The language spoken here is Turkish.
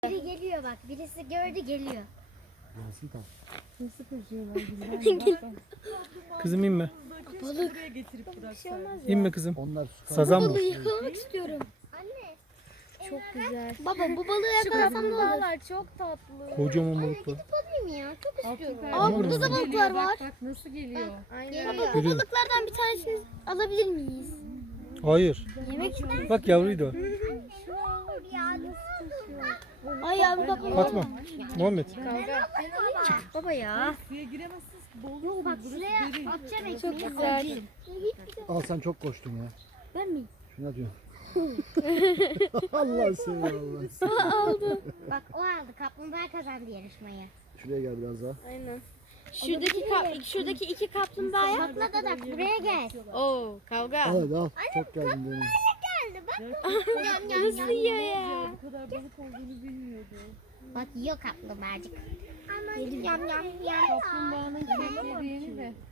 Biri geliyor bak. Birisi gördü geliyor. Gelsin tam. Nasıl koşuyorlar? Kızım inme. Balık. Buraya getirip bıraksaydın. İnme kızım. Onlar Sazan mı? Balığı yakalamak istiyorum. Anne. Çok güzel. Baba bu balığı yakalasam ne olur? Çok tatlı. Kocaman balıklar. Alayım ya. Çok istiyorum. Aa, burada da balıklar var. Bak nasıl geliyor. Baba bu Görüyorum. balıklardan bir tanesini alabilir miyiz? Hayır. Yemek ister Bak yavruydu o. Ay yavru kaplan. Fatma. Muhammed. Baba ya. Suya giremezsiniz ki. Boğulursunuz. Bak Burası şuraya derin. atacağım Çok ekmeği. güzel. al sen çok koştun ya. Ben mi? Şuna diyorum. Allah seni Allah. Bak o aldı. Kaplumbağa kazandı yarışmayı. Şuraya gel biraz daha. Aynen. Şuradaki iki kaplumbağaya. Patla dadak buraya gel. Oo, kavga. Al hadi al. Çok geldin benim. Nasıl yiyor ya? Bu kadar balık olduğunu bilmiyordu. Bak yiyor kaplumbağacık. Yam yam yam. Kaplumbağanın kemikleri yeni de.